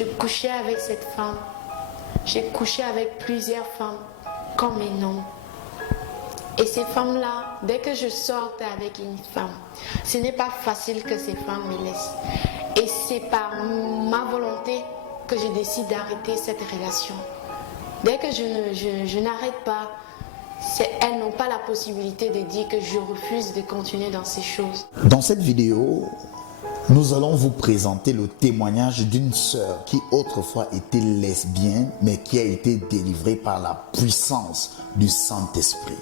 Je couchais avec cette femme. J'ai couché avec plusieurs femmes, comme mes noms. Et ces femmes-là, dès que je sortais avec une femme, ce n'est pas facile que ces femmes me laissent. Et c'est par ma volonté que je décide d'arrêter cette relation. Dès que je n'arrête pas, elles n'ont pas la possibilité de dire que je refuse de continuer dans ces choses. Dans cette vidéo, nous allons vous présenter le témoignage d'une sœur qui autrefois était lesbienne, mais qui a été délivrée par la puissance du Saint-Esprit.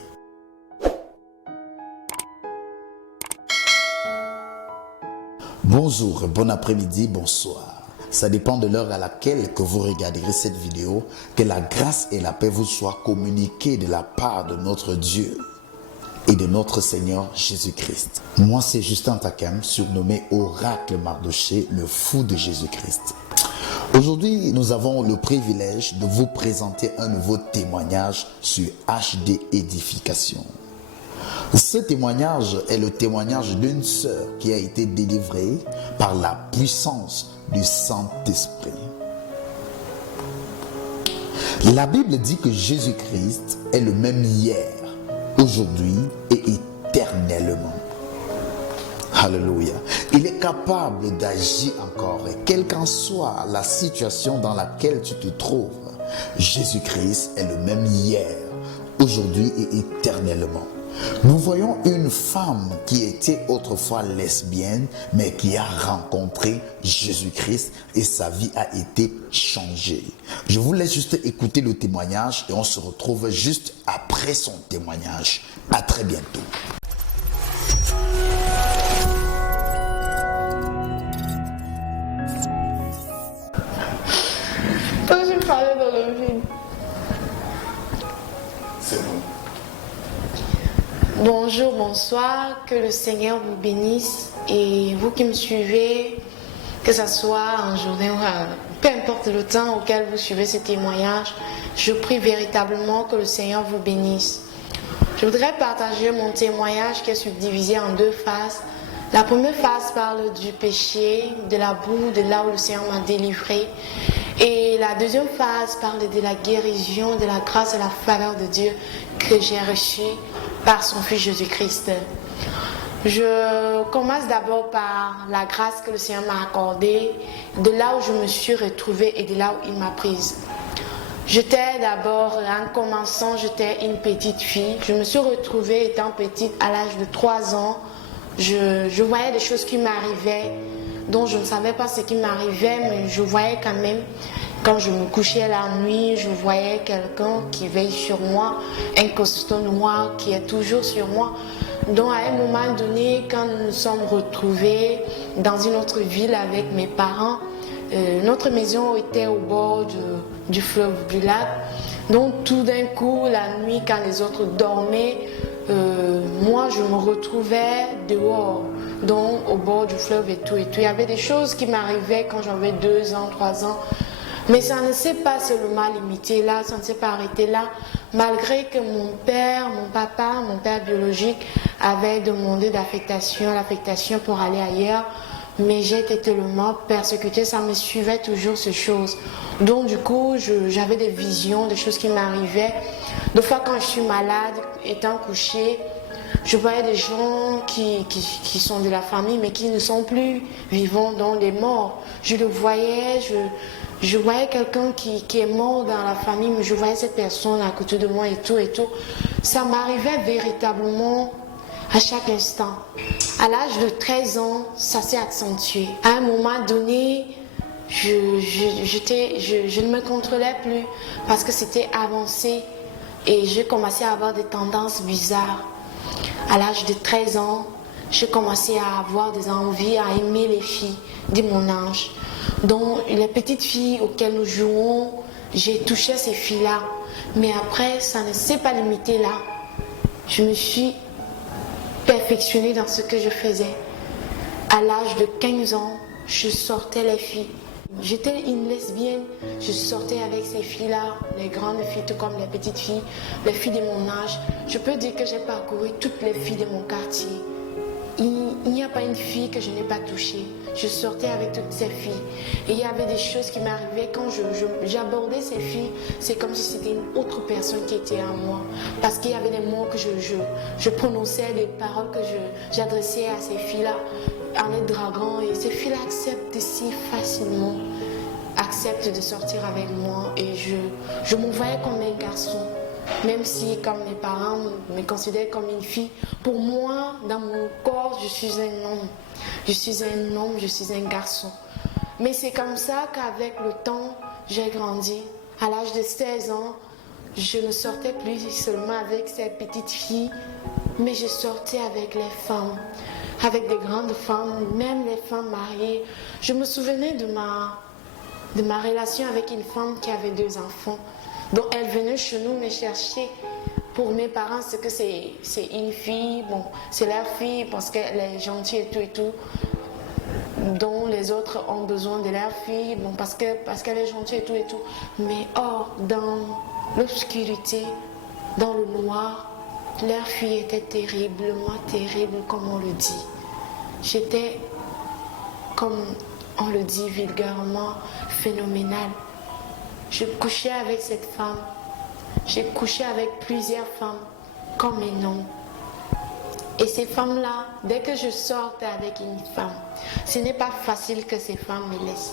Bonjour, bon après-midi, bonsoir. Ça dépend de l'heure à laquelle que vous regarderez cette vidéo. Que la grâce et la paix vous soient communiquées de la part de notre Dieu et de notre Seigneur Jésus-Christ. Moi, c'est Justin Takem, surnommé Oracle Mardoché, le fou de Jésus-Christ. Aujourd'hui, nous avons le privilège de vous présenter un nouveau témoignage sur HD Édification. Ce témoignage est le témoignage d'une sœur qui a été délivrée par la puissance du Saint-Esprit. La Bible dit que Jésus-Christ est le même hier, aujourd'hui et éternellement. Alléluia. Il est capable d'agir encore, quelle qu'en soit la situation dans laquelle tu te trouves. Jésus-Christ est le même hier, aujourd'hui et éternellement. Nous voyons une femme qui était autrefois lesbienne, mais qui a rencontré Jésus-Christ et sa vie a été changée. Je vous laisse juste écouter le témoignage et on se retrouve juste après son témoignage. À très bientôt. Quand je parlais dans le vide. C'est bon. Bonjour, bonsoir, que le Seigneur vous bénisse et vous qui me suivez, que ce soit en journée ou peu importe le temps auquel vous suivez ce témoignage, je prie véritablement que le Seigneur vous bénisse. Je voudrais partager mon témoignage qui est subdivisé en deux phases. La première phase parle du péché, de la boue, de là où le Seigneur m'a délivré. Et la deuxième phase parle de la guérison, de la grâce et la faveur de Dieu que j'ai reçue par son Fils Jésus-Christ. Je commence d'abord par la grâce que le Seigneur m'a accordée, de là où je me suis retrouvée et de là où il m'a prise. J'étais d'abord, en commençant, j'étais une petite fille. Je me suis retrouvée étant petite à l'âge de 3 ans. Je voyais des choses qui m'arrivaient, dont je ne savais pas ce qui m'arrivait, mais je voyais quand même. Quand je me couchais la nuit, je voyais quelqu'un qui veille sur moi, un costaud noir qui est toujours sur moi. Donc à un moment donné, quand nous nous sommes retrouvés dans une autre ville avec mes parents, notre maison était au bord du fleuve, du lac. Donc tout d'un coup, la nuit, quand les autres dormaient, moi je me retrouvais dehors, donc au bord du fleuve et tout. Il y avait des choses qui m'arrivaient quand j'avais 2 ans, 3 ans. Mais ça ne s'est pas seulement limité là, ça ne s'est pas arrêté là, malgré que mon père biologique avait demandé l'affectation pour aller ailleurs, mais j'ai été tellement persécutée, ça me suivait toujours ces choses. Donc du coup, j'avais des visions, des choses qui m'arrivaient. Des fois quand je suis malade, étant couchée, je voyais des gens qui sont de la famille, mais qui ne sont plus vivants, donc des morts. Je le voyais, je voyais quelqu'un qui est mort dans la famille, mais je voyais cette personne à côté de moi et tout et tout. Ça m'arrivait véritablement à chaque instant. À l'âge de 13 ans, ça s'est accentué. À un moment donné, je ne me contrôlais plus parce que c'était avancé et j'ai commencé à avoir des tendances bizarres. À l'âge de 13 ans, j'ai commencé à avoir des envies, à aimer les filles de mon âge. Donc les petites filles auxquelles nous jouons, j'ai touché ces filles-là. Mais après, ça ne s'est pas limité là. Je me suis perfectionnée dans ce que je faisais. À l'âge de 15 ans, je sortais les filles. J'étais une lesbienne, je sortais avec ces filles-là, les grandes filles tout comme les petites filles, les filles de mon âge. Je peux dire que j'ai parcouru toutes les filles de mon quartier. il n'y a pas une fille que je n'ai pas touchée. Je sortais avec toutes ces filles. Et il y avait des choses qui m'arrivaient quand j'abordais ces filles. C'est comme si c'était une autre personne qui était en moi. Parce qu'il y avait des mots que je prononçais, des paroles que j'adressais à ces filles-là en les draguant. Et ces filles-là acceptent si facilement, acceptent de sortir avec moi. Et je me voyais comme un garçon. Même si, comme mes parents me considèrent comme une fille, pour moi, dans mon corps, je suis un homme. Je suis un homme, je suis un garçon. Mais c'est comme ça qu'avec le temps, j'ai grandi. À l'âge de 16 ans, je ne sortais plus seulement avec ces petites filles, mais je sortais avec les femmes, avec des grandes femmes, même les femmes mariées. Je me souvenais de ma relation avec une femme qui avait 2 enfants. Donc elle venait chez nous me chercher. Pour mes parents, c'est que c'est une fille, bon, c'est leur fille parce qu'elle est gentille et tout, dont les autres ont besoin de leur fille, bon, parce qu'elle est gentille et tout. Mais or, dans l'obscurité, dans le noir, leur fille était terriblement terrible, comme on le dit. J'étais, comme on le dit vulgairement, phénoménale. Je couchais avec cette femme. J'ai couché avec plusieurs femmes, comme un homme. Et ces femmes-là, dès que je sortais avec une femme, ce n'est pas facile que ces femmes me laissent.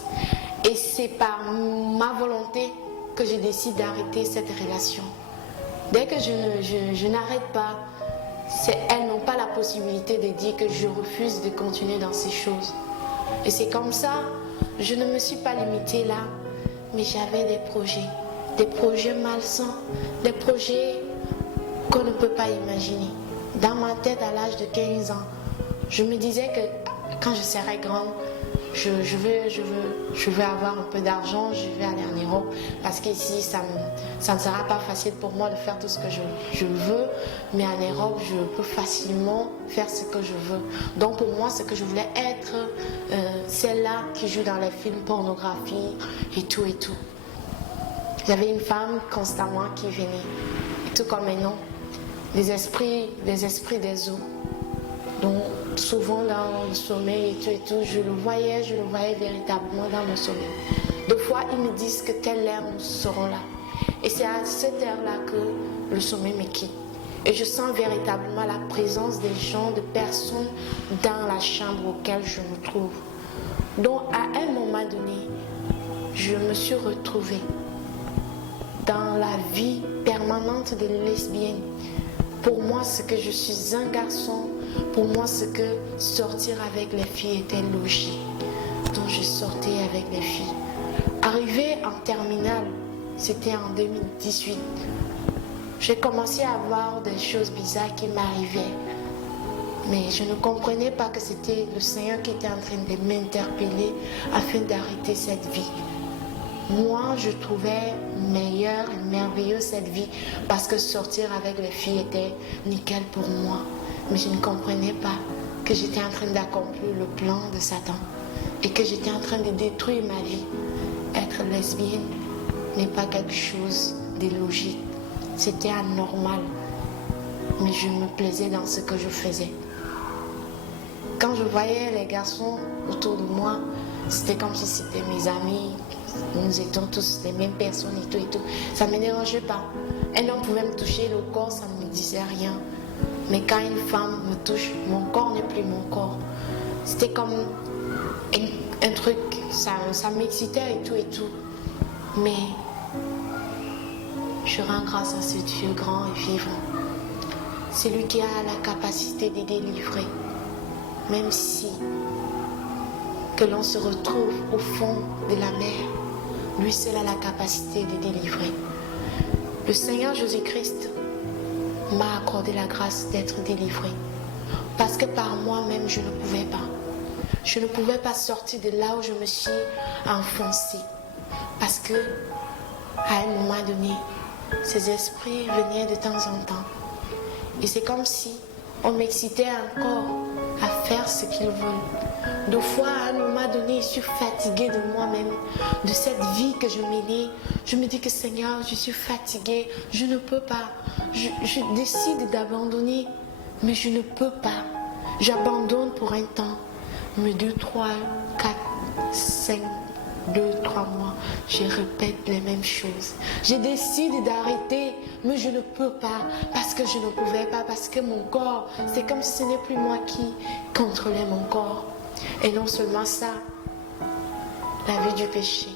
Et c'est par ma volonté que je décide d'arrêter cette relation. Dès que je n'arrête pas, elles n'ont pas la possibilité de dire que je refuse de continuer dans ces choses. Et c'est comme ça, je ne me suis pas limitée là. Mais j'avais des projets malsains, des projets qu'on ne peut pas imaginer. Dans ma tête, à l'âge de 15 ans, je me disais que quand je serai grande, je veux avoir un peu d'argent, je vais aller en Europe, parce qu'ici, ça ne sera pas facile pour moi de faire tout ce que je veux, mais en Europe, je peux facilement faire ce que je veux. Donc pour moi, c'est que je voulais être celle-là qui joue dans les films pornographie et tout. J'avais une femme constamment qui venait, tout comme un nom, des esprits des eaux. Donc souvent dans le sommeil et tout, je le voyais véritablement dans le sommeil. Deux fois, ils me disent que telle heure nous serons là. Et c'est à cette heure-là que le sommeil me quitte. Et je sens véritablement la présence des gens, de personnes dans la chambre auquel je me trouve. Donc à un moment donné, je me suis retrouvée dans la vie permanente de lesbienne. Pour moi, c'est que je suis un garçon. Pour moi, c'est que sortir avec les filles était logique. Donc je sortais avec les filles. Arrivé en terminale, c'était en 2018. J'ai commencé à voir des choses bizarres qui m'arrivaient. Mais je ne comprenais pas que c'était le Seigneur qui était en train de m'interpeller afin d'arrêter cette vie. Moi, je trouvais meilleure et merveilleuse cette vie parce que sortir avec les filles était nickel pour moi. Mais je ne comprenais pas que j'étais en train d'accomplir le plan de Satan et que j'étais en train de détruire ma vie. Être lesbienne n'est pas quelque chose de logique. C'était anormal. Mais je me plaisais dans ce que je faisais. Quand je voyais les garçons autour de moi, c'était comme si c'était mes amis. Nous étions tous les mêmes personnes et tout. Ça ne me dérangeait pas. Un homme pouvait me toucher le corps, ça ne me disait rien. Mais quand une femme me touche, mon corps n'est plus mon corps. C'était comme un truc, ça m'excitait et tout. Mais je rends grâce à ce Dieu grand et vivant. C'est lui qui a la capacité de délivrer. Même si que l'on se retrouve au fond de la mer, lui seul a la capacité de délivrer. Le Seigneur Jésus-Christ m'a accordé la grâce d'être délivré. Parce que par moi-même, je ne pouvais pas. Je ne pouvais pas sortir de là où je me suis enfoncée. Parce que, à un moment donné, ces esprits venaient de temps en temps. Et c'est comme si on m'excitait encore à faire ce qu'ils veulent. Deux fois, à un moment donné, je suis fatiguée de moi-même, de cette vie que je menais. Je me dis que Seigneur, je suis fatiguée, je ne peux pas. Je décide d'abandonner, mais je ne peux pas. j'abandonne pour un temps. Mais 2, 3, 4, 5, 2, 3 mois, je répète les mêmes choses. Je décide d'arrêter, mais je ne peux pas, parce que je ne pouvais pas, parce que mon corps, c'est comme si ce n'est plus moi qui contrôlais mon corps. Et non seulement ça, la vie du péché,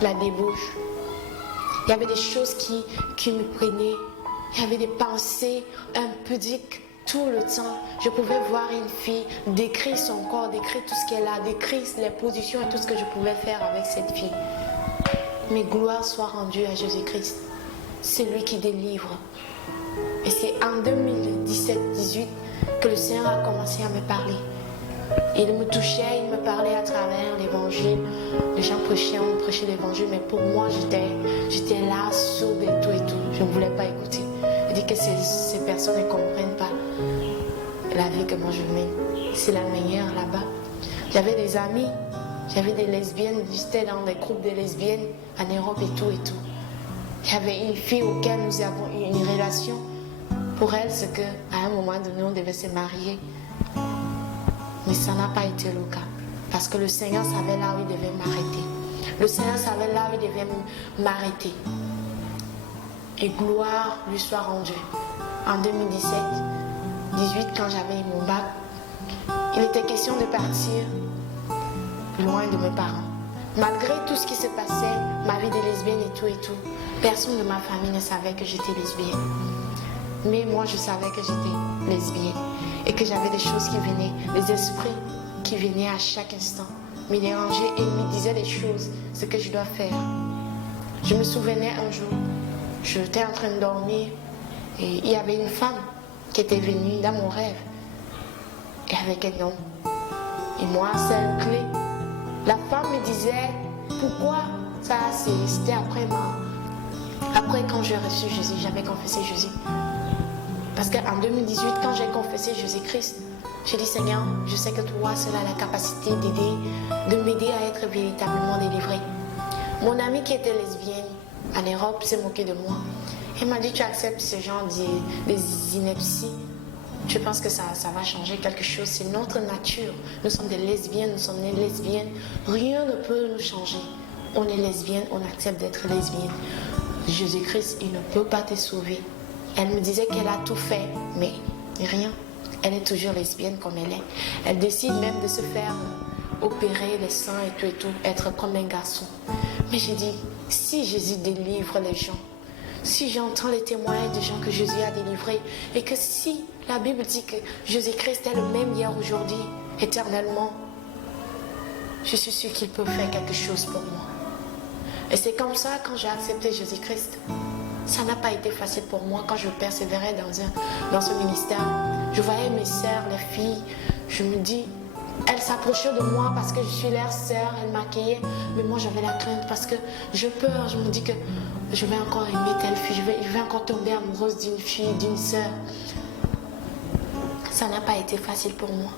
la débauche. Il y avait des choses qui me prenaient. Il y avait des pensées impudiques tout le temps. Je pouvais voir une fille, décrire son corps, décrire tout ce qu'elle a, décrire les positions et tout ce que je pouvais faire avec cette fille. Mais gloire soit rendue à Jésus-Christ. C'est lui qui délivre. Et c'est en 2017-18 que le Seigneur a commencé à me parler. Il me touchait, il me parlait à travers l'évangile. Les gens prêchaient, on prêchait l'évangile, mais pour moi, j'étais là, sourde et tout. Je ne voulais pas écouter. Il dit que ces personnes ne comprennent pas la vie que moi je mène. C'est la meilleure là-bas. J'avais des amis, j'avais des lesbiennes, j'étais dans des groupes de lesbiennes en Europe et tout. Il y avait une fille auquel nous avons eu une relation. Pour elle, c'est qu'à un moment donné, on devait se marier. Mais ça n'a pas été le cas. Parce que le Seigneur savait là où il devait m'arrêter. Le Seigneur savait là où il devait m'arrêter. Et gloire lui soit rendue. En 2017-18, quand j'avais eu mon bac, il était question de partir loin de mes parents. Malgré tout ce qui se passait, ma vie de lesbienne et tout, personne de ma famille ne savait que j'étais lesbienne. Mais moi, je savais que j'étais lesbienne. Et que j'avais des choses qui venaient, des esprits qui venaient à chaque instant me déranger et me disaient des choses, ce que je dois faire. Je me souvenais un jour, j'étais en train de dormir et il y avait une femme qui était venue dans mon rêve et avec un homme. Et moi, c'est une clé. La femme me disait, pourquoi ça, c'était après quand j'ai reçu Jésus, j'avais confessé Jésus. Parce qu'en 2018, quand j'ai confessé Jésus-Christ, j'ai dit, Seigneur, je sais que toi, seul as la capacité de m'aider à être véritablement délivré. Mon amie qui était lesbienne en Europe s'est moquée de moi. Elle m'a dit, tu acceptes ce genre des inepties. Je pense que ça va changer quelque chose. C'est notre nature. Nous sommes des lesbiennes, nous sommes nées lesbiennes. Rien ne peut nous changer. On est lesbienne, on accepte d'être lesbienne. Jésus-Christ, il ne peut pas te sauver. Elle me disait qu'elle a tout fait, mais rien. Elle est toujours lesbienne comme elle est. Elle décide même de se faire opérer les seins et tout, être comme un garçon. Mais j'ai dit, si Jésus délivre les gens, si j'entends les témoignages des gens que Jésus a délivrés, et que si la Bible dit que Jésus-Christ est le même hier, aujourd'hui, éternellement, je suis sûre qu'il peut faire quelque chose pour moi. Et c'est comme ça, quand j'ai accepté Jésus-Christ, ça n'a pas été facile pour moi quand je persévérais dans ce ministère. Je voyais mes sœurs, les filles, je me dis, elles s'approchaient de moi parce que je suis leur sœur, elles m'accueillaient, mais moi j'avais la crainte parce que je peur, je me dis que je vais encore aimer telle fille, je vais encore tomber amoureuse d'une fille, d'une sœur. Ça n'a pas été facile pour moi.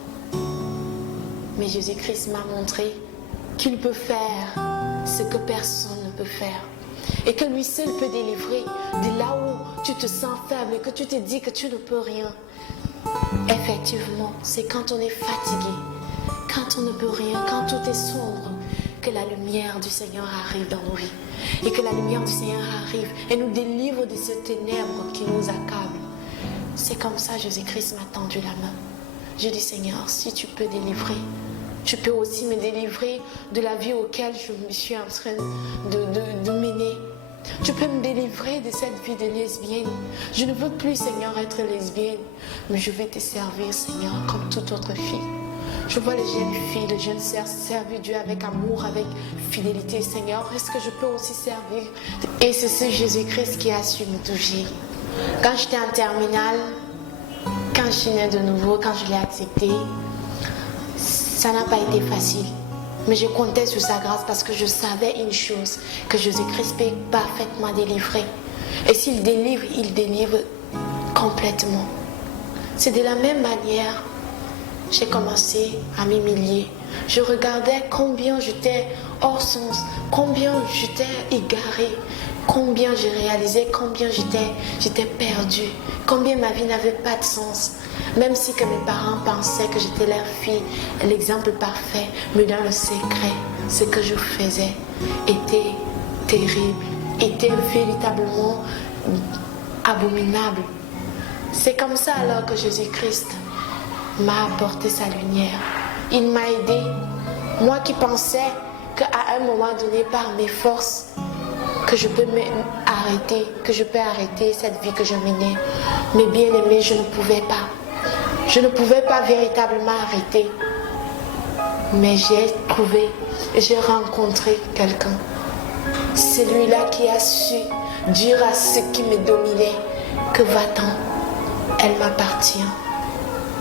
Mais Jésus-Christ m'a montré qu'il peut faire ce que personne ne peut faire. Et que lui seul peut délivrer de là où tu te sens faible et que tu te dis que tu ne peux rien. Effectivement, c'est quand on est fatigué, quand on ne peut rien, quand tout est sombre, que la lumière du Seigneur arrive dans nos vies. Et que la lumière du Seigneur arrive et nous délivre de ces ténèbres qui nous accablent. C'est comme ça Jésus-Christ m'a tendu la main. Je dis, Seigneur, si tu peux délivrer, tu peux aussi me délivrer de la vie auquel je me suis en train de mener. Tu peux me délivrer de cette vie de lesbienne. Je ne veux plus, Seigneur, être lesbienne, mais je vais te servir, Seigneur, comme toute autre fille. Je vois les jeunes filles, les jeunes sœurs servir Dieu avec amour, avec fidélité, Seigneur. Est-ce que je peux aussi servir? Et c'est ce Jésus-Christ qui a su me toucher. Quand j'étais en terminale, quand je suis née de nouveau, quand je l'ai accepté, ça n'a pas été facile. Mais je comptais sur sa grâce parce que je savais une chose, que Jésus-Christ peut parfaitement délivrer. Et s'il délivre complètement. C'est de la même manière, j'ai commencé à m'humilier. Je regardais combien j'étais hors sens, combien j'étais égarée, combien je réalisais, combien j'étais perdue, combien ma vie n'avait pas de sens. Même si que mes parents pensaient que j'étais leur fille, l'exemple parfait, mais dans le secret, ce que je faisais était terrible, était véritablement abominable. C'est comme ça alors que Jésus-Christ m'a apporté sa lumière. Il m'a aidé. Moi qui pensais qu'à un moment donné, par mes forces, que je peux arrêter cette vie que je menais. Mais bien aimé, je ne pouvais pas. Je ne pouvais pas véritablement arrêter. Mais j'ai trouvé, j'ai rencontré quelqu'un. Celui-là qui a su dire à ceux qui me dominaient que va-t'en, elle m'appartient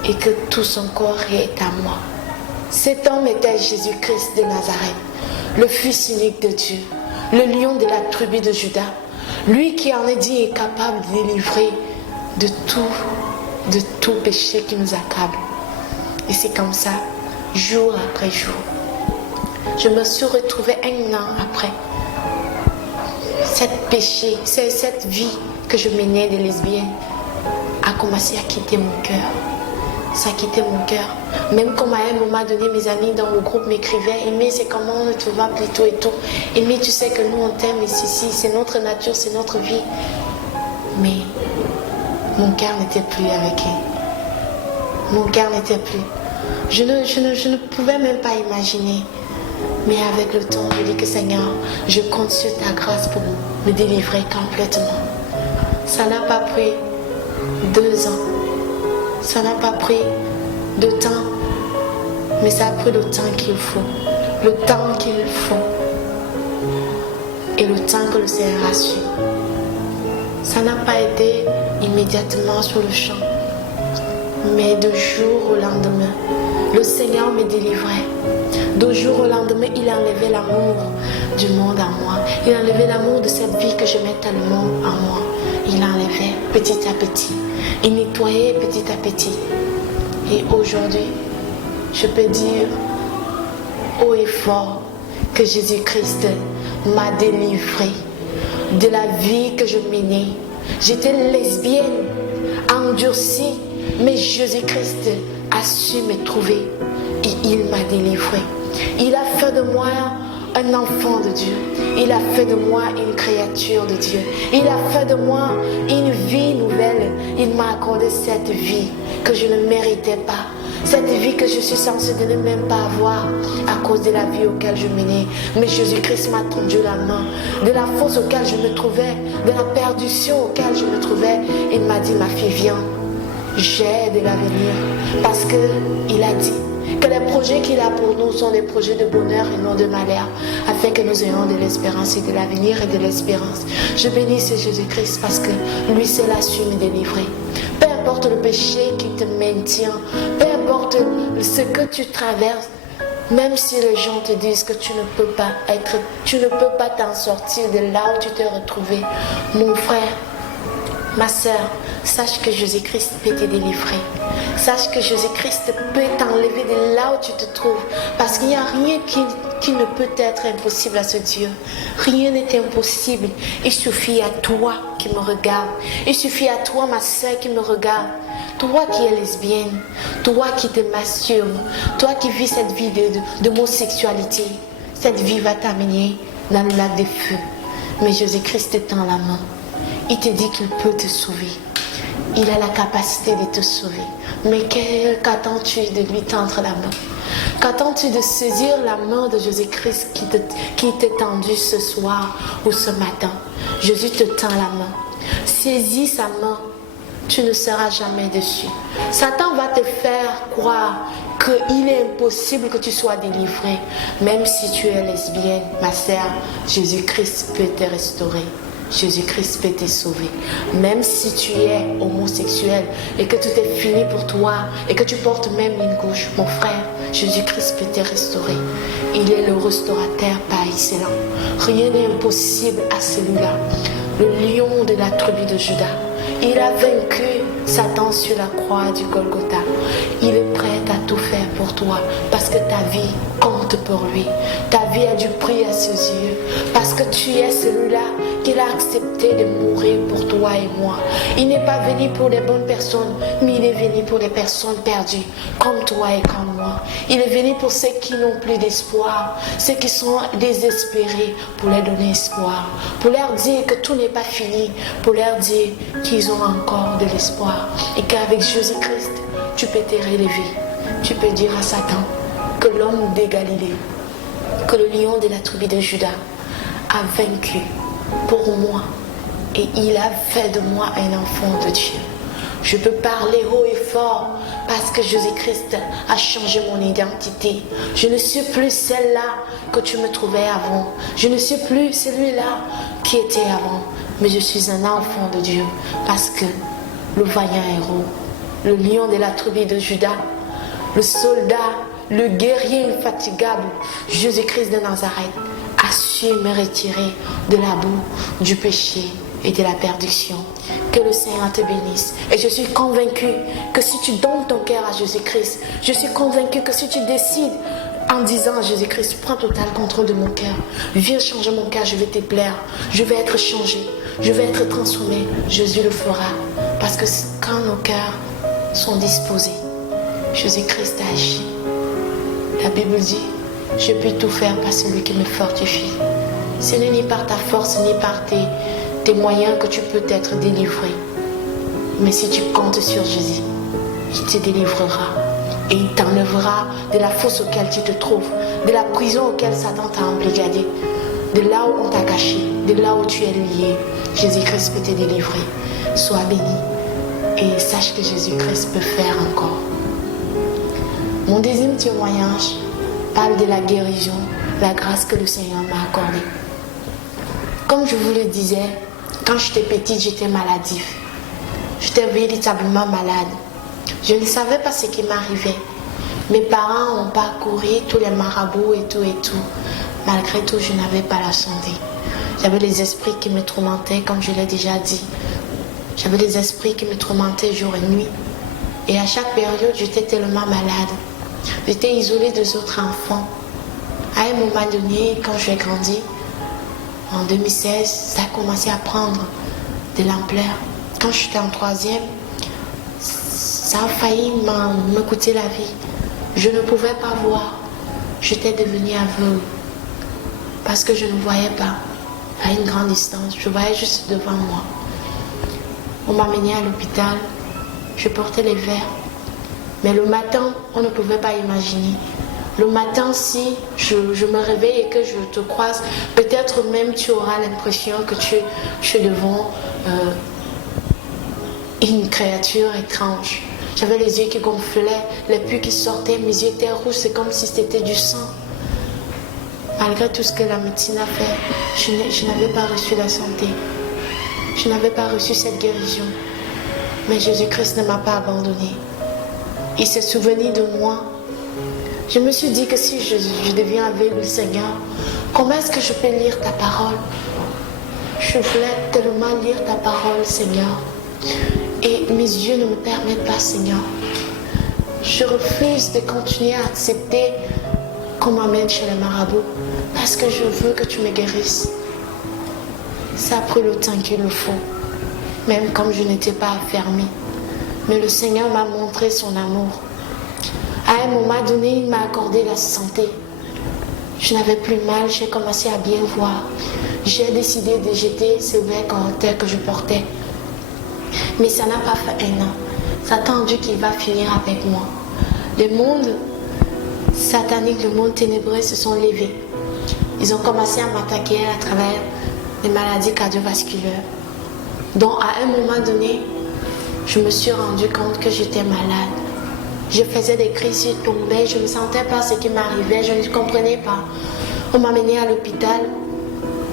et que tout son corps est à moi. Cet homme était Jésus-Christ de Nazareth, le Fils unique de Dieu, le lion de la tribu de Juda, lui qui en est dit est capable de délivrer de tout péché qui nous accable. Et c'est comme ça, jour après jour. Je me suis retrouvée un an après. Cette vie que je menais de lesbienne a commencé à quitter mon cœur. Ça a quitté mon cœur. Même comme à un moment donné, mes amis dans le groupe m'écrivaient: Aimé, c'est comment on te va plutôt et tout. Aimé, tu sais que nous on t'aime et c'est notre nature, c'est notre vie. Mais mon cœur n'était plus avec elle. Mon cœur n'était plus. Je ne pouvais même pas imaginer. Mais avec le temps, je dis que Seigneur, je compte sur ta grâce pour me délivrer complètement. Ça n'a pas pris 2 ans. Ça n'a pas pris de temps. Mais ça a pris le temps qu'il faut. Le temps qu'il faut. Et le temps que le Seigneur a su. Ça n'a pas été immédiatement sur le champ. Mais de jour au lendemain, le Seigneur me délivrait. De jour au lendemain, il enlevait l'amour du monde en moi. Il enlevait l'amour de cette vie que j'aimais tellement en moi. Il enlevait petit à petit. Il nettoyait petit à petit. Et aujourd'hui, je peux dire haut et fort que Jésus-Christ m'a délivré de la vie que je menais. J'étais lesbienne, endurcie, mais Jésus-Christ a su me trouver et il m'a délivré. Il a fait de moi un enfant de Dieu. Il a fait de moi une créature de Dieu. Il a fait de moi une vie nouvelle. Il m'a accordé cette vie que je ne méritais pas. Cette vie que je suis censée de ne même pas avoir à cause de la vie auquel je menais. Mais Jésus-Christ m'a tendu la main. De la fosse auquel je me trouvais, de la perdition auquel je me trouvais. Il m'a dit: ma fille, viens, j'ai de l'avenir. Parce qu'il a dit que les projets qu'il a pour nous sont des projets de bonheur et non de malheur, afin que nous ayons de l'espérance et de l'avenir et de l'espérance. Je bénis Jésus-Christ parce que lui seul a su me délivrer. Peu importe le péché qui te maintient, peu importe ce que tu traverses, même si les gens te disent que tu ne peux pas t'en sortir de là où tu t'es retrouvé, mon frère, ma soeur, sache que Jésus-Christ peut te délivrer. Sache que Jésus-Christ peut t'enlever de là où tu te trouves. Parce qu'il n'y a rien qui ne peut être impossible à ce Dieu. Rien n'est impossible. Il suffit à toi qui me regarde. Il suffit à toi, ma soeur, qui me regarde. Toi qui es lesbienne. Toi qui te masturbes. Toi qui vis cette vie d'homosexualité. Cette vie va t'amener dans le lac des feux. Mais Jésus-Christ te tend la main. Il te dit qu'il peut te sauver. Il a la capacité de te sauver. Mais qu'attends-tu de lui tendre la main? Qu'attends-tu de saisir la main de Jésus-Christ qui t'est tendue ce soir ou ce matin? Jésus te tend la main. Saisis sa main. Tu ne seras jamais déçu. Satan va te faire croire qu'il est impossible que tu sois délivré. Même si tu es lesbienne, ma sœur, Jésus-Christ peut te restaurer. Jésus-Christ peut te sauver. Même si tu es homosexuel et que tout est fini pour toi et que tu portes même une couche, mon frère, Jésus-Christ peut te restaurer. Il est le restaurateur par excellence. Rien n'est impossible à celui-là. Le lion de la tribu de Juda. Il a vaincu Satan sur la croix du Golgotha. Il est prêt à tout faire pour toi parce que ta vie compte pour lui. Ta vie a du prix à ses yeux parce que tu es celui-là qu'il a accepté de mourir pour toi et moi. Il n'est pas venu pour les bonnes personnes, mais il est venu pour les personnes perdues, comme toi et comme moi. Il est venu pour ceux qui n'ont plus d'espoir, ceux qui sont désespérés, pour leur donner espoir, pour leur dire que tout n'est pas fini, pour leur dire qu'ils ont encore de l'espoir et qu'avec Jésus-Christ, tu peux te relever. Tu peux dire à Satan que l'homme de Galilée, que le lion de la tribu de Juda a vaincu pour moi et il a fait de moi un enfant de Dieu. Je peux parler haut et fort parce que Jésus-Christ a changé mon identité. Je ne suis plus celle-là que tu me trouvais avant. Je ne suis plus celui-là qui était avant. Mais je suis un enfant de Dieu parce que le vaillant héros, le lion de la tribu de Juda, le soldat, le guerrier infatigable, Jésus-Christ de Nazareth, a su me retirer de la boue, du péché et de la perdition. Que le Seigneur te bénisse. Et je suis convaincue que si tu donnes ton cœur à Jésus-Christ, je suis convaincue que si tu décides en disant à Jésus-Christ, prends total contrôle de mon cœur, viens changer mon cœur, je vais te plaire, je vais être changé, je vais être transformé, Jésus le fera. Parce que quand nos cœurs sont disposés, Jésus-Christ agit. La Bible dit, je peux tout faire par celui qui me fortifie. Ce n'est ni par ta force, ni par tes moyens que tu peux être délivré. Mais si tu comptes sur Jésus, il te délivrera. Et il t'enlèvera de la fosse auquel tu te trouves, de la prison auquel Satan t'a embrigadé, de là où on t'a caché, de là où tu es lié. Jésus-Christ peut te délivrer. Sois béni et sache que Jésus-Christ peut faire encore. Mon deuxième témoignage parle de la guérison, la grâce que le Seigneur m'a accordée. Comme je vous le disais, quand j'étais petite, j'étais maladif. J'étais véritablement malade. Je ne savais pas ce qui m'arrivait. Mes parents ont parcouru tous les marabouts et tout. Malgré tout, je n'avais pas la santé. J'avais les esprits qui me tourmentaient, comme je l'ai déjà dit. J'avais les esprits qui me tourmentaient jour et nuit. Et à chaque période, j'étais tellement malade. J'étais isolée des autres enfants. À un moment donné, quand j'ai grandi, en 2016, ça a commencé à prendre de l'ampleur. Quand j'étais en troisième, ça a failli me coûter la vie. Je ne pouvais pas voir. J'étais devenue aveugle. Parce que je ne voyais pas à une grande distance. Je voyais juste devant moi. On m'a menée à l'hôpital. Je portais les verres. Mais le matin, on ne pouvait pas imaginer. Le matin, si je me réveille et que je te croise, peut-être même tu auras l'impression que tu es devant une créature étrange. J'avais les yeux qui gonflaient, les pus qui sortaient, mes yeux étaient rouges, c'est comme si c'était du sang. Malgré tout ce que la médecine a fait, je n'avais pas reçu la santé. Je n'avais pas reçu cette guérison. Mais Jésus-Christ ne m'a pas abandonnée. Il s'est souvenu de moi. Je me suis dit que si je deviens aveugle, Seigneur, comment est-ce que je peux lire ta parole? Je voulais tellement lire ta parole, Seigneur. Et mes yeux ne me permettent pas, Seigneur. Je refuse de continuer à accepter qu'on m'amène chez les marabouts parce que je veux que tu me guérisses. Ça a pris le temps qu'il me faut, même comme je n'étais pas affermie. Mais le Seigneur m'a montré son amour. À un moment donné, il m'a accordé la santé. Je n'avais plus mal, j'ai commencé à bien voir. J'ai décidé de jeter ce verre en terre que je portais. Mais ça n'a pas fait un an. Satan dit qu'il va finir avec moi. Le monde satanique, le monde ténébreux se sont levés. Ils ont commencé à m'attaquer à travers les maladies cardiovasculaires. Donc à un moment donné, je me suis rendu compte que j'étais malade. Je faisais des crises, je tombais, je ne sentais pas ce qui m'arrivait, je ne comprenais pas. On m'a menée à l'hôpital,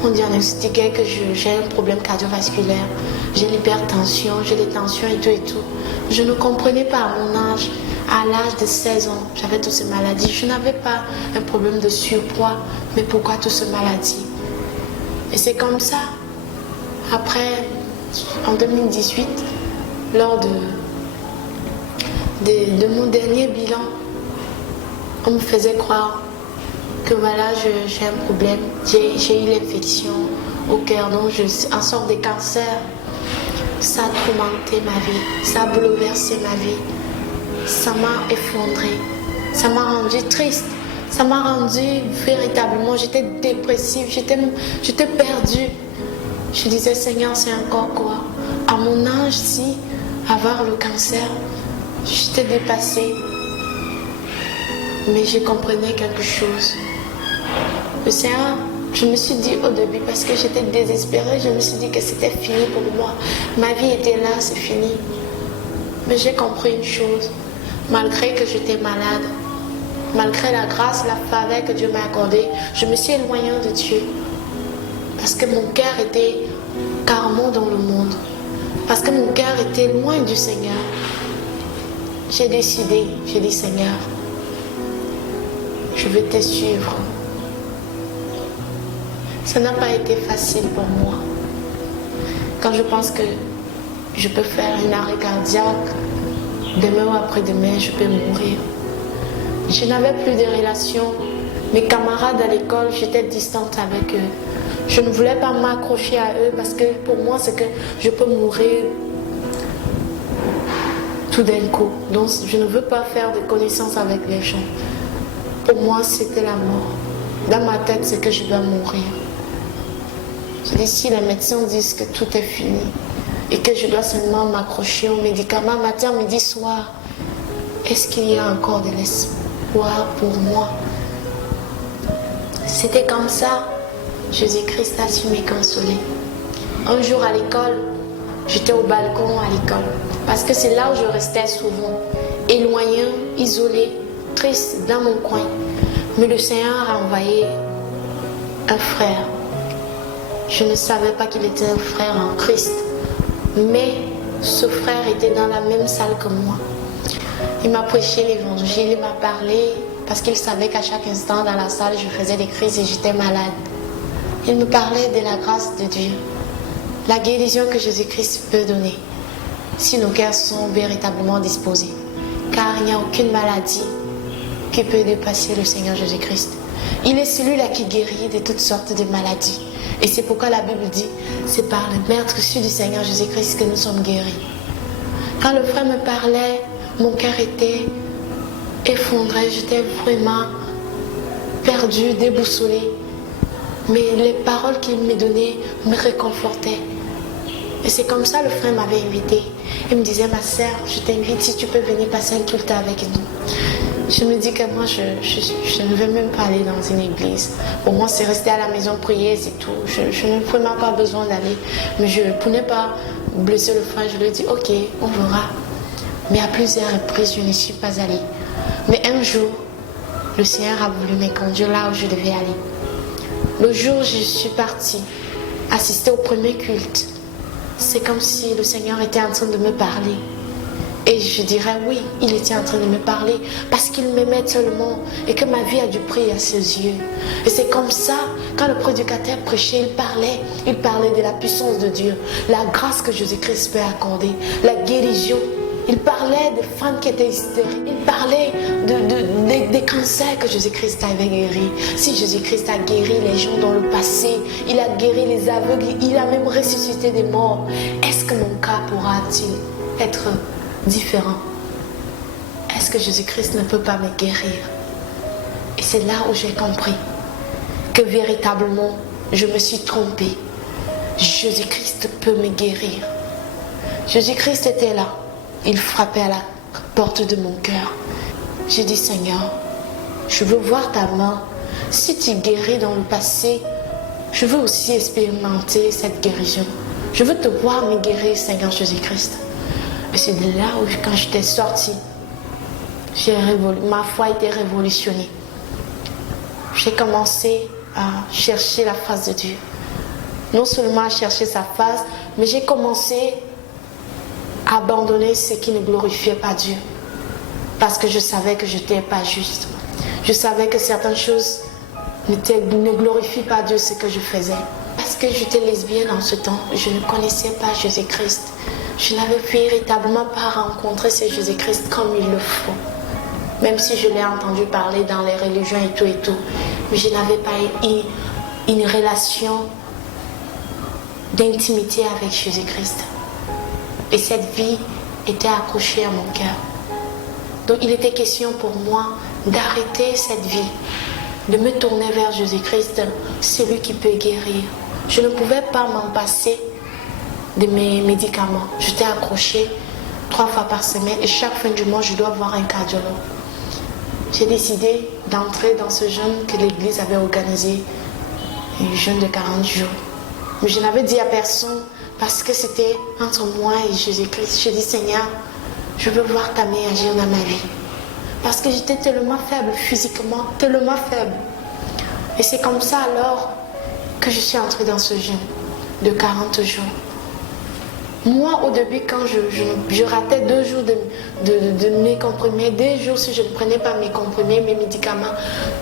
on diagnostiquait que j'ai un problème cardiovasculaire, j'ai l'hypertension, j'ai des tensions et tout. Je ne comprenais pas à mon âge, à l'âge de 16 ans, j'avais toutes ces maladies. Je n'avais pas un problème de surpoids, mais pourquoi toutes ces maladies? Et c'est comme ça, après, en 2018, lors de mon dernier bilan, on me faisait croire que voilà, j'ai un problème, j'ai eu l'infection au cœur, donc en sorte de cancer. Ça a tourmenté ma vie, ça a bouleversé ma vie, ça m'a effondrée, ça m'a rendue triste, ça m'a rendue véritablement, j'étais dépressive, j'étais perdue. Je disais, Seigneur, c'est encore quoi? À mon âge, si, avoir le cancer, j'étais dépassée. Mais je comprenais quelque chose. Le Seigneur, je me suis dit au début, parce que j'étais désespérée, je me suis dit que c'était fini pour moi. Ma vie était là, c'est fini. Mais j'ai compris une chose, malgré que j'étais malade, malgré la grâce, la faveur que Dieu m'a accordée, je me suis éloignée de Dieu. Parce que mon cœur était carrément dans le monde. Parce que mon cœur était loin du Seigneur. J'ai décidé, j'ai dit, Seigneur, je veux te suivre. Ça n'a pas été facile pour moi. Quand je pense que je peux faire un arrêt cardiaque, demain ou après-demain, je peux mourir. Je n'avais plus de relations. Mes camarades à l'école, j'étais distante avec eux. Je ne voulais pas m'accrocher à eux parce que pour moi, c'est que je peux mourir tout d'un coup. Donc, je ne veux pas faire de connaissances avec les gens. Pour moi, c'était la mort. Dans ma tête, c'est que je dois mourir. Je dis, si les médecins disent que tout est fini et que je dois seulement m'accrocher aux médicaments matin, midi, soir, est-ce qu'il y a encore de l'espoir pour moi? C'était comme ça. Jésus-Christ a su me consoler. Un jour à l'école, j'étais au balcon à l'école. Parce que c'est là où je restais souvent. Éloignée, isolée, triste, dans mon coin. Mais le Seigneur a envoyé un frère. Je ne savais pas qu'il était un frère en Christ. Mais ce frère était dans la même salle que moi. Il m'a prêché l'évangile, il m'a parlé. Parce qu'il savait qu'à chaque instant dans la salle, je faisais des crises et j'étais malade. Il me parlait de la grâce de Dieu, la guérison que Jésus-Christ peut donner, si nos cœurs sont véritablement disposés. Car il n'y a aucune maladie qui peut dépasser le Seigneur Jésus-Christ. Il est celui-là qui guérit de toutes sortes de maladies. Et c'est pourquoi la Bible dit, c'est par le meurtrissure du Seigneur Jésus-Christ que nous sommes guéris. Quand le frère me parlait, mon cœur était effondré, j'étais vraiment perdue, déboussolée. Mais les paroles qu'il me donnait me réconfortaient. Et c'est comme ça le frère m'avait invité. Il me disait, ma sœur, je t'invite si tu peux venir passer un culte avec nous. Je me dis que moi, je ne veux même pas aller dans une église. Pour moi, c'est rester à la maison, prier, c'est tout. Je n'ai vraiment pas besoin d'aller. Mais je ne pouvais pas blesser le frère. Je lui ai dit, ok, on verra. Mais à plusieurs reprises, je ne suis pas allée. Mais un jour, le Seigneur a voulu me conduire là où je devais aller. Le jour où je suis partie assister au premier culte, c'est comme si le Seigneur était en train de me parler. Et je dirais oui, il était en train de me parler parce qu'il m'aimait tellement et que ma vie a du prix à ses yeux. Et c'est comme ça, quand le prédicateur prêchait, il parlait de la puissance de Dieu, la grâce que Jésus-Christ peut accorder, la guérison. Il parlait de femmes qui étaient hystériques. Il parlait des cancers que Jésus-Christ avait guéris. Si Jésus-Christ a guéri les gens dans le passé, il a guéri les aveugles, il a même ressuscité des morts. Est-ce que mon cas pourra-t-il être différent? Est-ce que Jésus-Christ ne peut pas me guérir? Et c'est là où j'ai compris que véritablement, je me suis trompée. Jésus-Christ peut me guérir. Jésus-Christ était là. Il frappait à la porte de mon cœur. J'ai dit, Seigneur, je veux voir ta main. Si tu guéris dans le passé, je veux aussi expérimenter cette guérison. Je veux te voir me guérir, Seigneur Jésus-Christ. Et c'est de là où, quand j'étais sortie, ma foi a été révolutionnée. J'ai commencé à chercher la face de Dieu. Non seulement à chercher sa face, mais j'ai commencé abandonner ce qui ne glorifiait pas Dieu. Parce que je savais que je n'étais pas juste. Je savais que certaines choses ne glorifient pas Dieu, ce que je faisais. Parce que j'étais lesbienne en ce temps, je ne connaissais pas Jésus-Christ. Je n'avais véritablement pas rencontré ce Jésus-Christ comme il le faut. Même si je l'ai entendu parler dans les religions et tout. Mais je n'avais pas eu une relation d'intimité avec Jésus-Christ. Et cette vie était accrochée à mon cœur. Donc il était question pour moi d'arrêter cette vie, de me tourner vers Jésus-Christ, celui qui peut guérir. Je ne pouvais pas m'en passer de mes médicaments. J'étais accrochée 3 fois par semaine et chaque fin du mois, je dois voir un cardiologue. J'ai décidé d'entrer dans ce jeûne que l'Église avait organisé, un jeûne de 40 jours. Mais je n'avais dit à personne parce que c'était entre moi et Jésus-Christ. Je dis, Seigneur, je veux voir ta main agir dans ma vie. Parce que j'étais tellement faible physiquement, tellement faible. Et c'est comme ça alors que je suis entrée dans ce jeûne de 40 jours. Moi, au début, quand je ratais 2 jours de mes comprimés, 2 jours si je ne prenais pas mes comprimés, mes médicaments,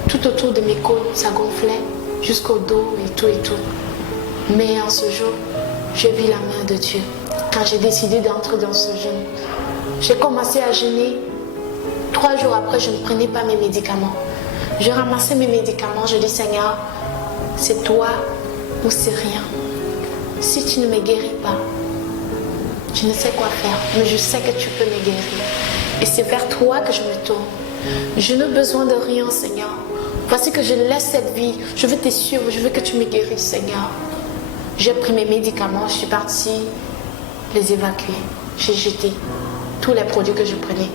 tout autour de mes côtes, ça gonflait jusqu'au dos et tout et tout. Mais en ce jour, j'ai vu la main de Dieu. Quand j'ai décidé d'entrer dans ce jeûne, j'ai commencé à jeûner. 3 jours après, je ne prenais pas mes médicaments. Je ramassais mes médicaments, je dis, Seigneur, c'est toi ou c'est rien. Si tu ne me guéris pas, je ne sais quoi faire, mais je sais que tu peux me guérir. Et c'est vers toi que je me tourne. Je n'ai besoin de rien, Seigneur. Voici que je laisse cette vie. Je veux te suivre, je veux que tu me guérisses, Seigneur. J'ai pris mes médicaments, je suis partie les évacuer. J'ai jeté tous les produits que je prenais.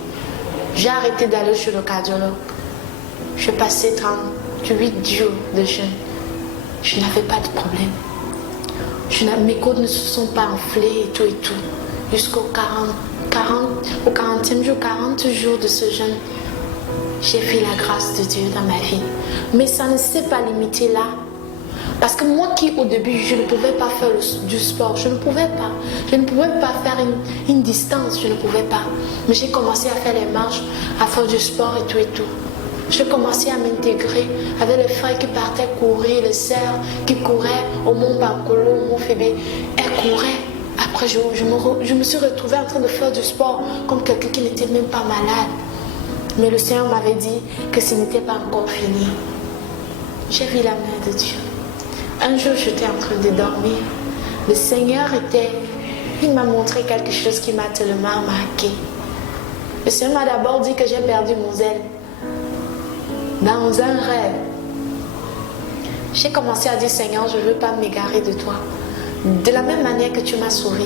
J'ai arrêté d'aller chez le cardiologue. J'ai passé 38 jours de jeûne. Je n'avais pas de problème. Mes côtes ne se sont pas enflées et tout et tout. Jusqu'au 40e jour, 40 jours de ce jeûne, j'ai vu la grâce de Dieu dans ma vie. Mais ça ne s'est pas limité là. Parce que moi qui au début, je ne pouvais pas faire du sport, je ne pouvais pas. Je ne pouvais pas faire une distance, je ne pouvais pas. Mais j'ai commencé à faire les marches, à faire du sport et tout et tout. J'ai commencé à m'intégrer avec les frères qui partaient courir, les sœurs qui couraient au Mont Bankolo, au Mont Fébé. Elles couraient. Après, je me suis retrouvée en train de faire du sport comme quelqu'un qui n'était même pas malade. Mais le Seigneur m'avait dit que ce n'était pas encore fini. J'ai vu la main de Dieu. Un jour, j'étais en train de dormir. Le Seigneur il m'a montré quelque chose qui m'a tellement marqué. Le Seigneur m'a d'abord dit que j'ai perdu mon zèle. Dans un rêve, j'ai commencé à dire, Seigneur, je ne veux pas m'égarer de toi. De la même manière que tu m'as sauvé,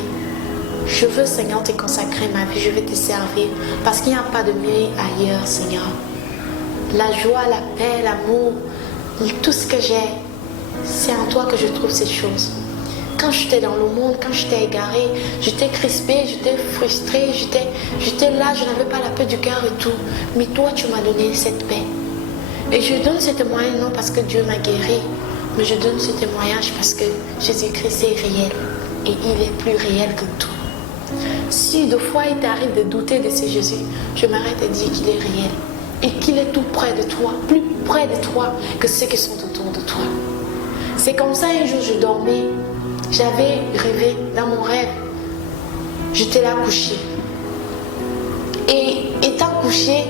je veux, Seigneur, te consacrer ma vie, je vais te servir. Parce qu'il n'y a pas de mieux ailleurs, Seigneur. La joie, la paix, l'amour, tout ce que j'ai, c'est en toi que je trouve ces choses. Quand j'étais dans le monde, quand j'étais égarée, j'étais crispée, j'étais frustrée, j'étais là, je n'avais pas la paix du cœur et tout. Mais toi, tu m'as donné cette paix. Et je donne ce témoignage non parce que Dieu m'a guéri, mais je donne ce témoignage parce que Jésus-Christ est réel. Et il est plus réel que tout. Si deux fois il t'arrive de douter de ce Jésus, je m'arrête de dire qu'il est réel. Et qu'il est tout près de toi, plus près de toi que ceux qui sont autour de toi. C'est comme ça, un jour je dormais, j'avais rêvé dans mon rêve. J'étais là couchée. Et étant couchée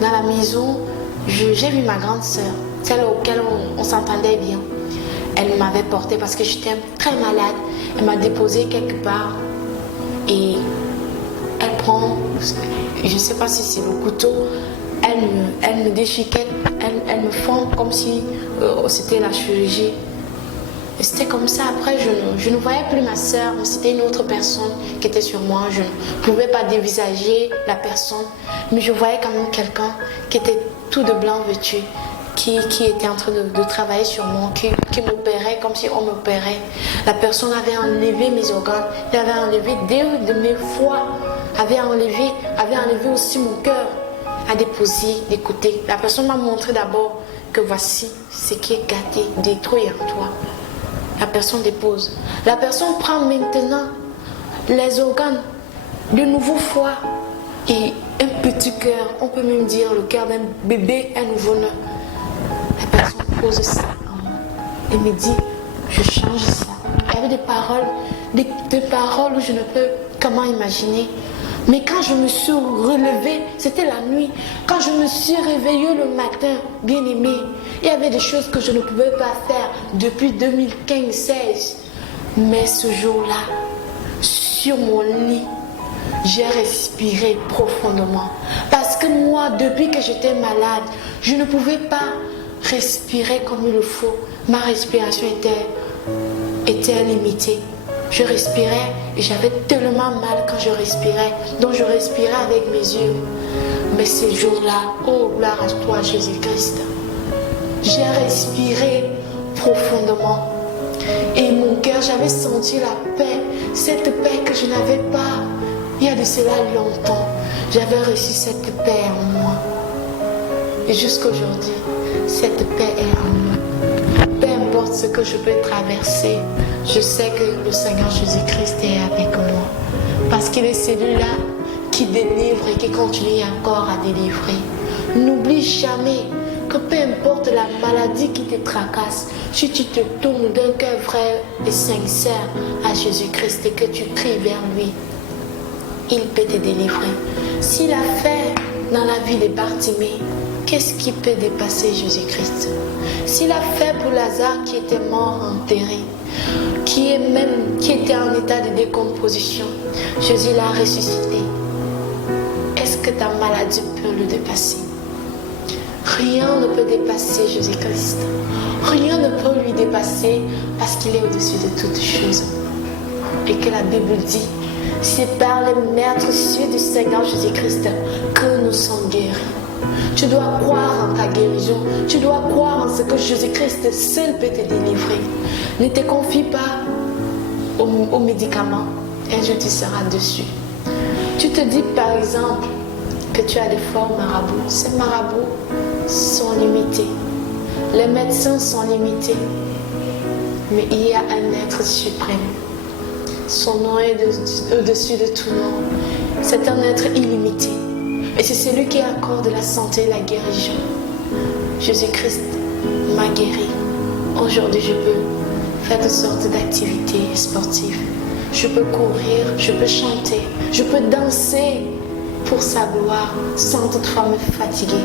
dans la maison, j'ai vu ma grande sœur, celle auquel on s'entendait bien. Elle m'avait portée parce que j'étais très malade. Elle m'a déposée quelque part et elle prend, je ne sais pas si c'est le couteau, elle me déchiquette, elle me fend comme si c'était la chirurgie. Et c'était comme ça. Après, je ne voyais plus ma sœur, mais c'était une autre personne qui était sur moi. Je ne pouvais pas dévisager la personne, mais je voyais quand même quelqu'un qui était tout de blanc vêtu, qui était en train de travailler sur moi, qui m'opérait comme si on m'opérait. La personne avait enlevé mes organes, elle avait enlevé deux de mes foies, avait enlevé aussi mon cœur, a déposé des côtés. La personne m'a montré d'abord que voici ce qui est gâté, détruit en toi. La personne dépose. La personne prend maintenant les organes, de nouveaux foies et un petit cœur, on peut même dire le cœur d'un bébé, un nouveau-né. La personne pose ça en moi et me dit, je change ça. Il y avait des paroles où je ne peux comment imaginer. Mais quand je me suis relevée, c'était la nuit. Quand je me suis réveillée le matin, bien aimée, il y avait des choses que je ne pouvais pas faire depuis 2015-16. Mais ce jour-là, sur mon lit, j'ai respiré profondément. Parce que moi, depuis que j'étais malade, je ne pouvais pas respirer comme il le faut. Ma respiration était limitée. Je respirais et j'avais tellement mal quand je respirais. Donc je respirais avec mes yeux. Mais ces jours-là, oh gloire à toi Jésus-Christ, j'ai respiré profondément. Et mon cœur, j'avais senti la paix. Cette paix que je n'avais pas il y a de cela longtemps. J'avais reçu cette paix en moi. Et jusqu'aujourd'hui, cette paix est en moi. Peu importe ce que je peux traverser, je sais que le Seigneur Jésus-Christ est avec moi. Parce qu'il est celui-là qui délivre et qui continue encore à délivrer. N'oublie jamais que peu importe la maladie qui te tracasse, si tu te tournes d'un cœur vrai et sincère à Jésus-Christ et que tu cries vers lui, il peut te délivrer. S'il a fait dans la vie de Bartimée, qu'est-ce qui peut dépasser Jésus-Christ? S'il a fait pour Lazare qui était mort enterré, qui était en état de décomposition, Jésus l'a ressuscité. Est-ce que ta maladie peut le dépasser? Rien ne peut dépasser Jésus-Christ. Rien ne peut lui dépasser parce qu'il est au-dessus de toutes choses. Et que la Bible dit, c'est par les meurtrissures du Seigneur Jésus-Christ que nous sommes guéris. Tu dois croire en ta guérison. Tu dois croire en ce que Jésus-Christ seul peut te délivrer. Ne te confie pas aux médicaments. Un jour tu seras dessus. Tu te dis par exemple que tu as des forts marabouts. Ces marabouts sont limités. Les médecins sont limités. Mais il y a un être suprême. Son nom est au-dessus de tout nom. C'est un être illimité. Et c'est celui qui accorde la santé et la guérison. Jésus-Christ m'a guéri. Aujourd'hui, je peux faire toutes sortes d'activités sportives. Je peux courir, je peux chanter, je peux danser pour sa gloire sans toutefois me fatiguer.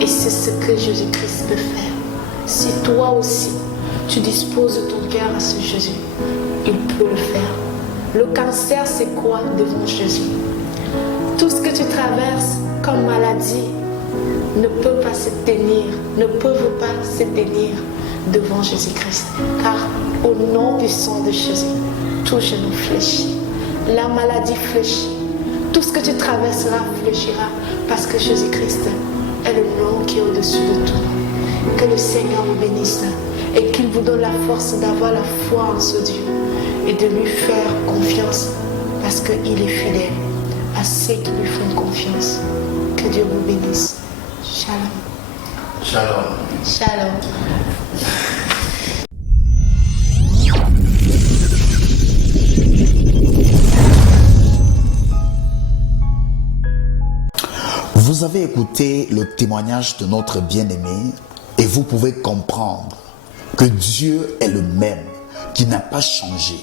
Et c'est ce que Jésus-Christ peut faire. Si toi aussi, tu disposes de ton cœur à ce Jésus, il peut le faire. Le cancer, c'est quoi devant Jésus? Tout ce que tu traverses comme maladie ne peut pas se tenir, ne peuvent pas se tenir devant Jésus-Christ. Car au nom puissant de Jésus, tout genou fléchit. La maladie fléchit. Tout ce que tu traverseras fléchira parce que Jésus-Christ est le nom qui est au-dessus de tout. Que le Seigneur vous bénisse et qu'il vous donne la force d'avoir la foi en ce Dieu et de lui faire confiance parce qu'il est fidèle à ceux qui lui font confiance. Que Dieu vous bénisse. Shalom. Shalom. Shalom. Vous avez écouté le témoignage de notre bien-aimé et vous pouvez comprendre que Dieu est le même, qui n'a pas changé.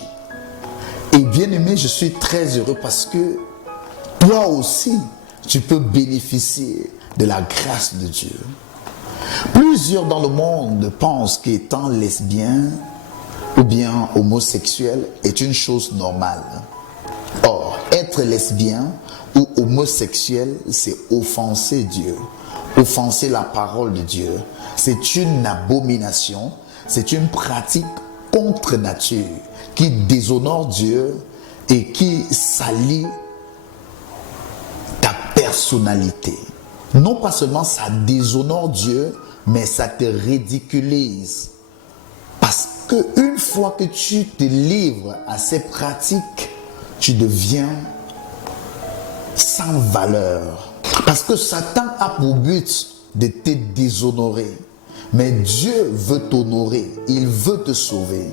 Et bien-aimé, je suis très heureux parce que toi aussi, tu peux bénéficier de la grâce de Dieu. Plusieurs dans le monde pensent qu'étant lesbien ou bien homosexuel est une chose normale. Or, être lesbien ou homosexuel, c'est offenser Dieu, offenser la parole de Dieu. C'est une abomination, c'est une pratique contre nature qui déshonore Dieu et qui salit ta personnalité. Non pas seulement ça déshonore Dieu, mais ça te ridiculise. Parce qu'une fois que tu te livres à ces pratiques, tu deviens sans valeur. Parce que Satan a pour but de te déshonorer. Mais Dieu veut t'honorer, il veut te sauver.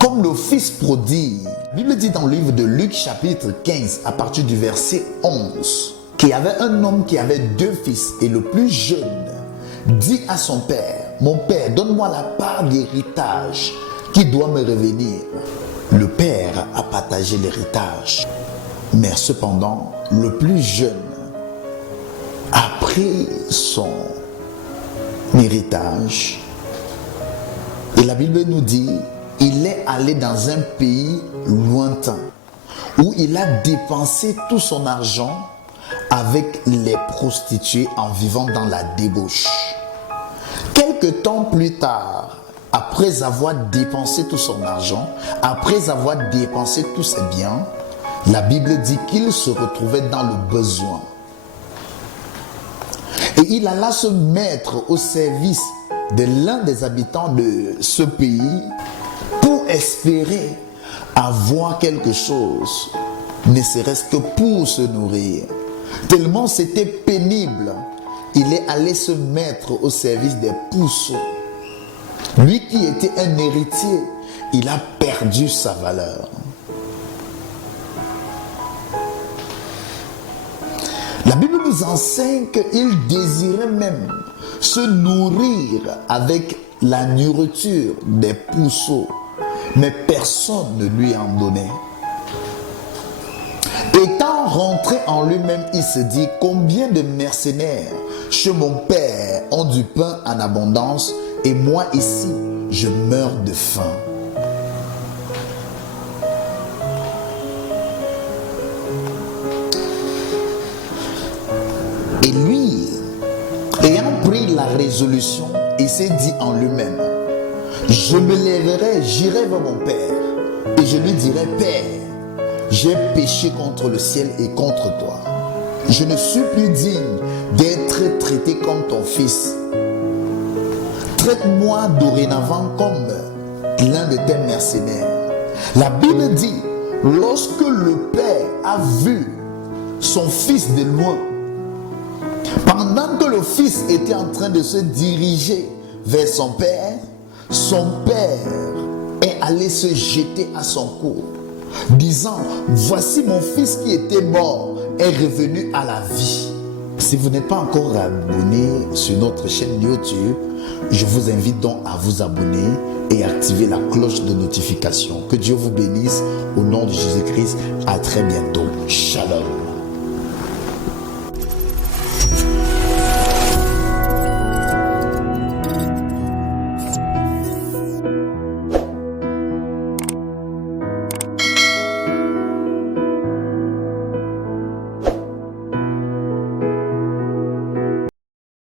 Comme le fils prodigue, la Bible dit dans le livre de Luc chapitre 15 à partir du verset 11, qu'il y avait un homme qui avait 2 fils et le plus jeune dit à son père, « Mon père, donne-moi la part d'héritage qui doit me revenir. » Le père a partagé l'héritage. Mais cependant, le plus jeune a pris son héritage. Et la Bible nous dit il est allé dans un pays lointain où il a dépensé tout son argent avec les prostituées en vivant dans la débauche. Quelque temps plus tard, après avoir dépensé tout son argent, après avoir dépensé tous ses biens, la Bible dit qu'il se retrouvait dans le besoin. Et il alla se mettre au service de l'un des habitants de ce pays pour espérer avoir quelque chose, ne serait-ce que pour se nourrir. Tellement c'était pénible, il est allé se mettre au service des puceaux. Lui qui était un héritier, il a perdu sa valeur. La Bible nous enseigne qu'il désirait même se nourrir avec la nourriture des puceaux, mais personne ne lui en donnait. Étant rentré en lui-même, il se dit: combien de mercenaires chez mon père ont du pain en abondance, et moi ici, je meurs de faim. Et lui, ayant pris la résolution, il s'est dit en lui-même: je me lèverai, j'irai vers mon père, et je lui dirai: Père, j'ai péché contre le ciel et contre toi. Je ne suis plus digne d'être traité comme ton fils. Traite-moi dorénavant comme l'un de tes mercenaires. La Bible dit, lorsque le père a vu son fils de loin, pendant que le fils était en train de se diriger vers son père est allé se jeter à son cou, disant: voici mon fils qui était mort est revenu à la vie. Si vous n'êtes pas encore abonné sur notre chaîne YouTube, je vous invite donc à vous abonner et activer la cloche de notification. Que Dieu vous bénisse au nom de Jésus-Christ. À très bientôt. Shalom.